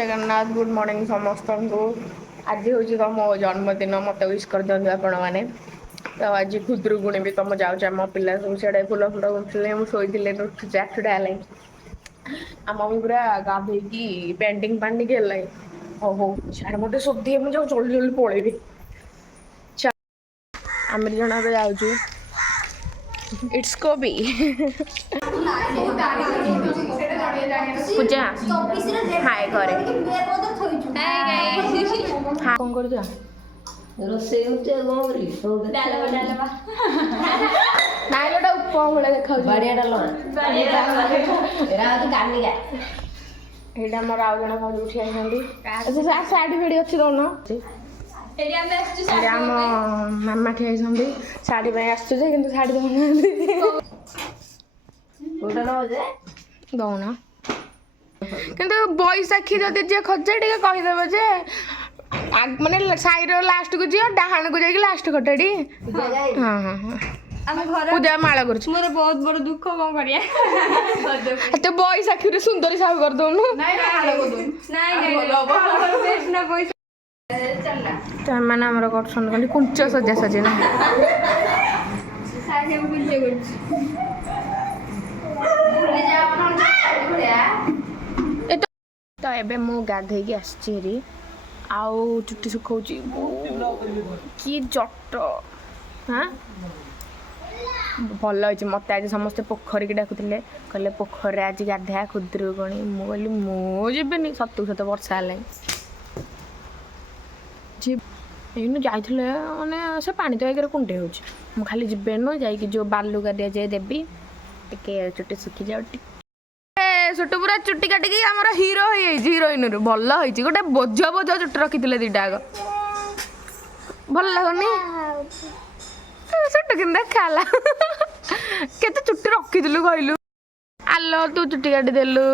Jagannath good morning समस्त को आज हूँ तुम जन्मदिन मत विश कर दिखाँ आपण मैंने तो आज खुदरुकुणी भी तुम जाऊँ आम पिला सब सियाड़े फुल फुल उठे मुझे उठुचे आठटा है आम मम्मी पूरा गाधेकी पेंटिंग पानी के हो हो छाड़ मत सब दिए मुझे जल्दी जल्दी पलैबी आम जन जाऊँ इट्स कोबी पूजा हाय करे हाँ कौन कर दिया रोषेई होते कौन करी डालमा नाई गोटे उपमा भाई देखा बढ़िया डालमा एरा तो कानिका एटा हमर आउ जण भाई उठी आइछन्ती अच्छा साड़ी फेड़ी अछि दोनो आम मामा ठिया आइछन्ती साड़ी पे आसछु जे किंतु साड़ी दउनान्ती कोटा न जे दउना किंतु बैसाखी जदि जे खोजे टिके कहि देबो जे माने साइड लास्ट को जियो डाहाण को जाई लास्ट कटेडी हां हां हां आम घर पूजा माला करछ मोर बहुत बड़ दुख कोन करिया तो बैसाखी रे सुंदरी साहब कर दउनु नहीं हाड़ को दउनु नहीं बेस्ट ना पैसा चलला तो माने हमर करछन खाली कुंच सजा सजे ना साथे बुझे करछ भूली जा अपन भलिया तो एबे मु गाधे की आछी आउ चुट्टी सुखाउची कि जट हाँ भल हो मत आज समस्ते पोखरी की डाकुले कहले पोखर आज गाधा खुदरुकुणी मु कहली मुझे सतु सत वर्षा है जाइले माने से पानी तो एक कुंडे हो खाली जीवेन जाकि जो बालुका दिया जाए देवी टे चुट्टी सुखी जाओ छोट पूरा चुट्टी काटिकी आमर हिरो हिरोइन रु भल होती गोटे बोझ बोझ चुट्टी रखी दीटा आग भल लगुनि छोट कि देखा केते चुट्टी रखीलु कहलु आलो तू चुट्टी काटी देलु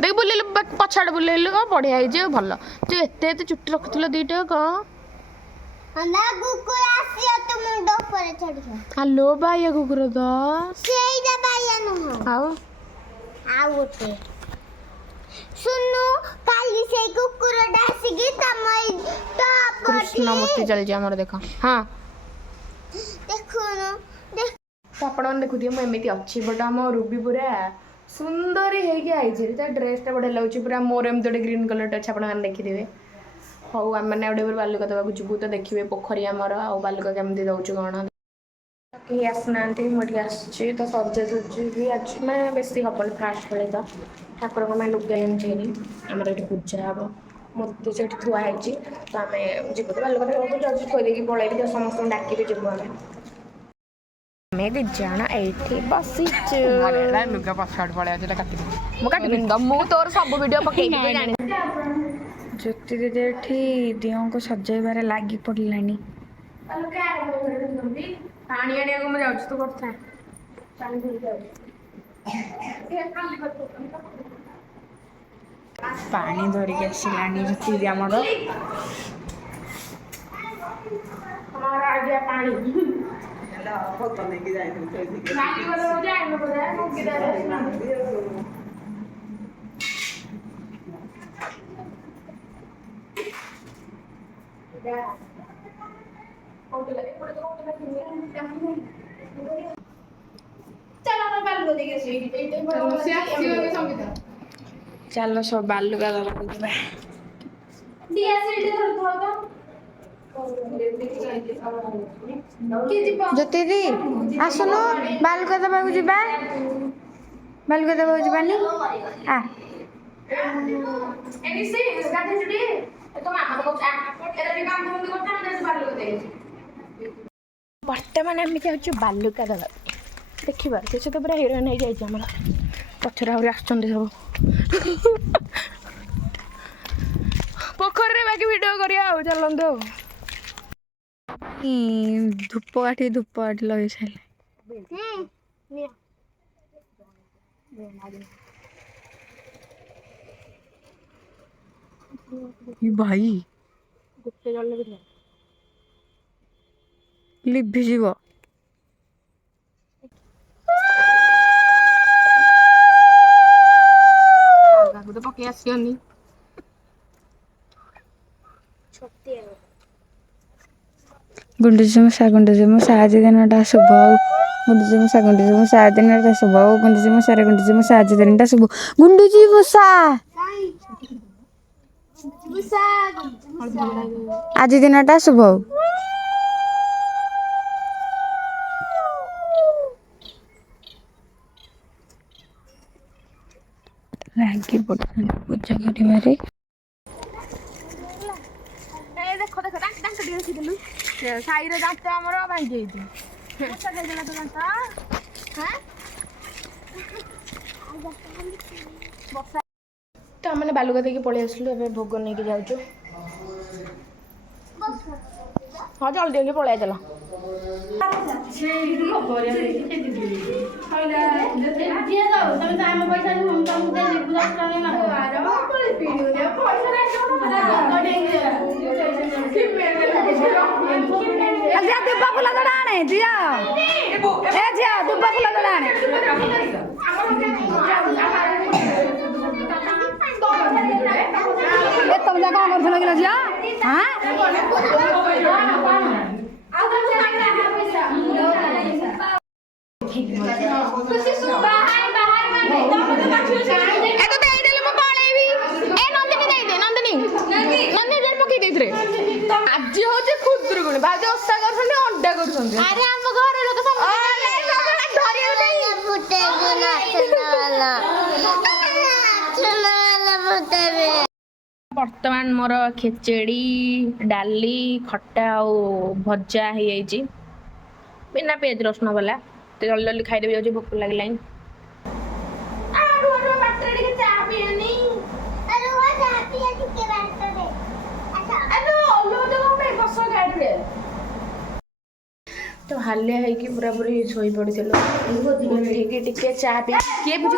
देख बुलेलु पछाड़ बुलेलु बढ़िया है भल जो एते एते चुट्टी रखिल दीटा कौन हेलो बाया कुकुर तो सुनु काली से कुकुर डासिगी तमई टॉप कृष्ण मूर्ति चल जा हमर देखा हां देखो न देख तो आपण देखुथि मु एमिति अछि बट हम रूबी पूरा सुंदर हे के आइछि ता ड्रेस ता बढे लाउछि पूरा मोर एम तोडे ग्रीन कलर अच्छा आपण देखि देबे हौ हम माने ओडे बालुका दबा जुबु तो देखिबे पोखरी हमर आ बालुका केमति दउछु कोन कि आसनांती मोटी आछि तो सजे सजे भी अछि मैं बेसी हबल फास्ट पळे तो ठाकुर को मैं लुगा एमचेनी हमर एठी पूजा हबो मूर्ति सेठी थुआ हैछि तो हमें जीव तो बालुका तो जज खोइ देकी पळे भी समस्त डाकी भी जीव हमें दि जण एठी बसिछु मारेला लुगा पछाड़ पळे आछे काटी मु काटी बिंद मु तोर सब वीडियो पकेई दे जानि ज्योति दीदी एठी दियों को सजाइबारे लागी पड़लानी पानी आने को मैं जाऊँ तो करता है पानी भूल जाऊँ पानी धरिक आसलानी ज्योति दीदी आमर हमारा आ गया पानी चलो सब बालुका दबा ଯିବା ज्योति दी आसनु बालुका दबाकू ଯିବା बालुका दबाकू ଯିବାନି आ बर्तमान आम जाऊँ बालुका दबा देखिए से तो पूरा हिरोइन हो जाए आम पचर आहरी आसुँच सब पोखर बाकी भिड करा चलते धूपकाठी लगे सारे भाई गोटे जल लिभिଯିବ तो पकई आसनी ଗୁଣ୍ଡୁଚି ମୂଷା ଆଜି ଦିନଟା ଶୁଭ ହଉ। ଗୁଣ୍ଡୁଚି ମୂଷା ଆଜି ଦିନଟା ଶୁଭ ହଉ। ଗୁଣ୍ଡୁଚି ମୂଷା ଆଜି ଦିନଟା ଶୁଭ। ଗୁଣ୍ଡୁଚି ମୂଷା ଆଜି ଦିନଟା ଶୁଭ ହଉ। ଲାଗି ପଡୁଛନ୍ତି ପୂଜା କରିବାରେ। ଦେଖ ଦାନ୍ତ ଟିକେ ଦେଖିଦେଲୁ। ସାହିର ଦାନ୍ତ ଆମର ଭାଙ୍ଗି ଯାଇଛି। ମୂଷା ଖାଇଦେଲା ତ ଦାନ୍ତ। ତ ଆମେ ବାଲୁକା ଦେଇକି ପଳେଇ ଆସିଲୁ। ଏବେ ଭୋଗ ନେଇକି ଯାଉଛୁ। ହଁ ଜଲ୍ଦି ଜଲ୍ଦି ପଳେଇ ଚାଲ। ଦୁବା ଫୁଲ ଦଡ଼ା ଆଣେ ଝିଅ। ଏ ଝିଅ ଦୁବା ଫୁଲ ଦଡ଼ା ଆଣେ। ଏ ତମେ ଯା କଣ କରୁଥିଲ କି ଝିଅ? ଆଜି ହଉଛି ଖୁଦୁରୁକୁଣୀ। ଭାଉଜ ଓଷା କରୁଛନ୍ତି, ଅଣ୍ଡା କରୁଛନ୍ତି। ଆରେ ଆମ ଘର ଲୋକ ବର୍ତ୍ତମାନ ମୋର ଖେଚେଡ଼ି, ଡାଲି, ଖଟା ଆଉ ଭଜା ହେଇଯାଇଛି ବିନା ପିଆଜ ରସୁଣ ବାଲା। ତ ଜଲ୍ଦି ଜଲ୍ଦି ଖାଇଦେବି, ଯାଉଛି ଭୋକ ଲାଗିଲାଣି। ତ ହାଲିଆ ହେଇକି ପୁରା ପୁରି ଶୋଇ ପଡ଼ିଥିଲୁ। ଉଠିକି ଟିକେ ଚା ପିଇ କିଏ ବୁଝି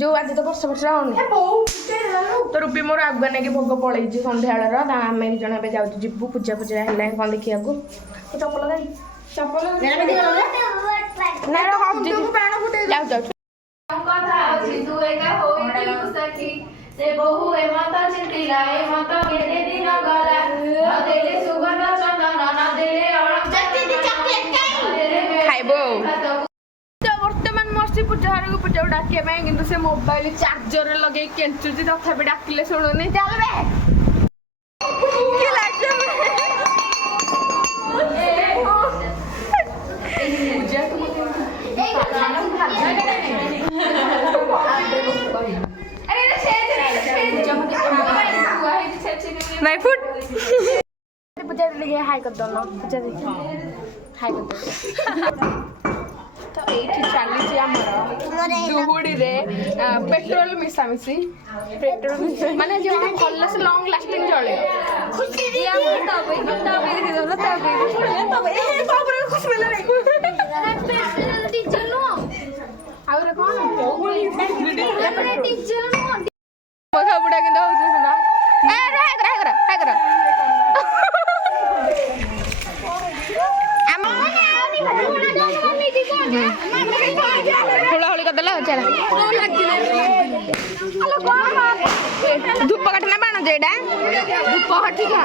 ଯୋଉ ଆଜି ତ ବର୍ଷା ହଉନି। ତ ରୁବି ମୋର ଆଗୁଆ ନେଇକି ଭୋଗ ପଳେଇଛି ସନ୍ଧ୍ୟାବେଳର। ଆମେ ଦି ଜଣ ଏବେ ଯାଉଛୁ, ଯିବୁ ପୂଜା ହେଲାଣି କଣ ଦେଖିବାକୁ। ଚପଲ ଯାଉ ଖାଇବ। ବର୍ତ୍ତମାନ ମସ୍ତି ପୂଜା ଘରକୁ ପୂଜାକୁ ଡାକିବା ପାଇଁ, କିନ୍ତୁ ସେ ମୋବାଇଲ ଚାର୍ଜରରେ ଲଗେଇ କେଞ୍ଚୁଛି, ତଥାପି ଡାକିଲେ ଶୁଣୁନି। ଚାଲବେ ନାଇଁ ଫୁଟ୍ ପୂଜା ଟିକେ ହାଇ କରିଦଉନ। ପୂଜା ଦେଖି ହାଇ କରିଦଉ। ତ ଏଇଠି ଚାଲିଛି ଆମର ଦୁହୁଡ଼ିରେ ପେଟ୍ରୋଲ ମିଶାମିଶି। ପେଟ୍ରୋଲ ମାନେ ଯେମିତି ଭଲସେ ଲଙ୍ଗ ଲାଷ୍ଟିଂ ଚଳେ। ଆଉ କଣ ସବୁଟା କିନ୍ତୁ ହଉଛି ସୁନା। ହୁଳହୁଳି କରିଦେଲା। ଧୂପ କାଠି ନା ବାଣ ଯେ ଏଇଟା ଧୂପ କାଠିକା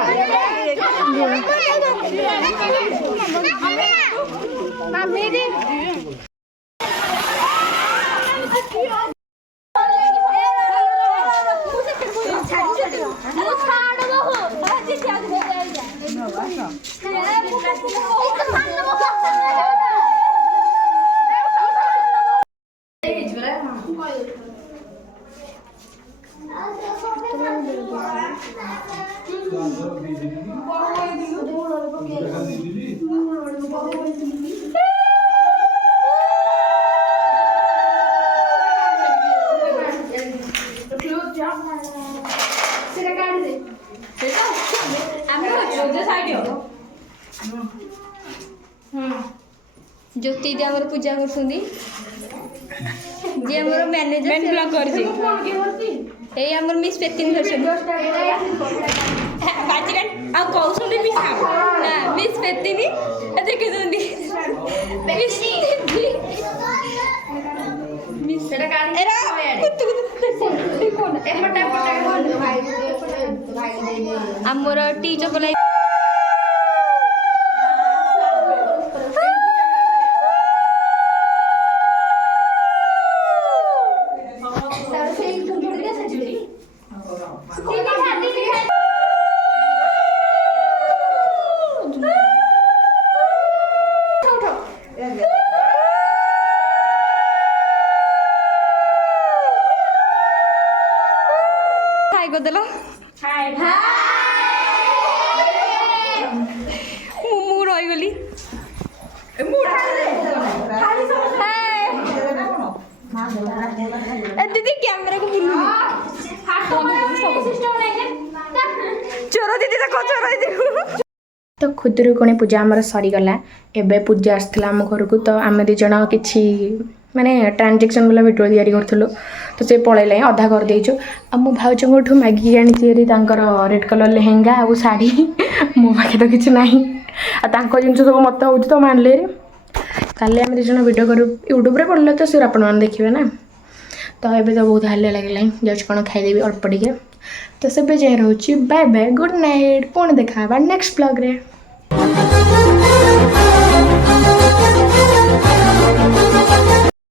ज्योति जी आमर पूजा करछुंदी जे हमर मैनेजर ब्लॉक करछि ए हमर मिस पेतिन करछुंदी बाजीराट आ कहउछुंदी मिस ना मिस पेतिनी देखे दुंदी मिस सेटा काढी एरा कुत्तु कोन ए पटा पटा भाई ଆମର ଟି ଚକୋଲେଟ୍ ହାଇ କରିଦେଲ ମୁଁ ରହିଗଲି ଦିଦି କ୍ୟାମେରାକୁ ବୁଲୁ ଚୋର ଦିଦି ଦେଖ ଚୋର ଦିଦି ତ ଖୁଦୁରୁକୁଣୀ ପୂଜା ଆମର ସରିଗଲା ଏବେ ପୂଜା ଆସିଥିଲା ଆମ ଘରକୁ ତ ଆମେ ଦୁଇ ଜଣ କିଛି ମାନେ ଟ୍ରାଞ୍ଜାକ୍ସନ୍ ବାଲା ଭିଡ଼ିଓ ତିଆରି କରୁଥିଲୁ ତ ସେ ପଳେଇଲା ହିଁ ଅଧା କରିଦେଇଛୁ ଆଉ ମୋ ଭାଉଜଙ୍କଠୁ ମାଗିକି ଆଣିଛି ହେରି ତାଙ୍କର ରେଡ଼୍ କଲର୍ ଲେହେଙ୍ଗା ଆଉ ଶାଢ଼ୀ ମୋ ପାଖେ ତ କିଛି ନାହିଁ ଆଉ ତାଙ୍କ ଜିନିଷ ସବୁ ମୋତେ ହେଉଛି ତ ମୁଁ ଆଣିଲି ହେରି କାଲି ଆମେ ଦୁଇ ଜଣ ଭିଡ଼ିଓ କରୁ ୟୁଟ୍ୟୁବରେ ପଡ଼ିଲେ ତ ସିଏ ଆପଣମାନେ ଦେଖିବେ ନା ତ ଏବେ ତ ବହୁତ ହାଲିଆ ଲାଗିଲାଣି ଯାଉଛି କ'ଣ ଖାଇଦେବି ଅଳ୍ପ ଟିକେ ତ ସେବେ ଯାଇ ରହୁଛି ବାଏ ବାଏ ଗୁଡ୍ ନାଇଟ୍ ପୁଣି ଦେଖା ହେବା ନେକ୍ସଟ ବ୍ଲଗ୍ରେ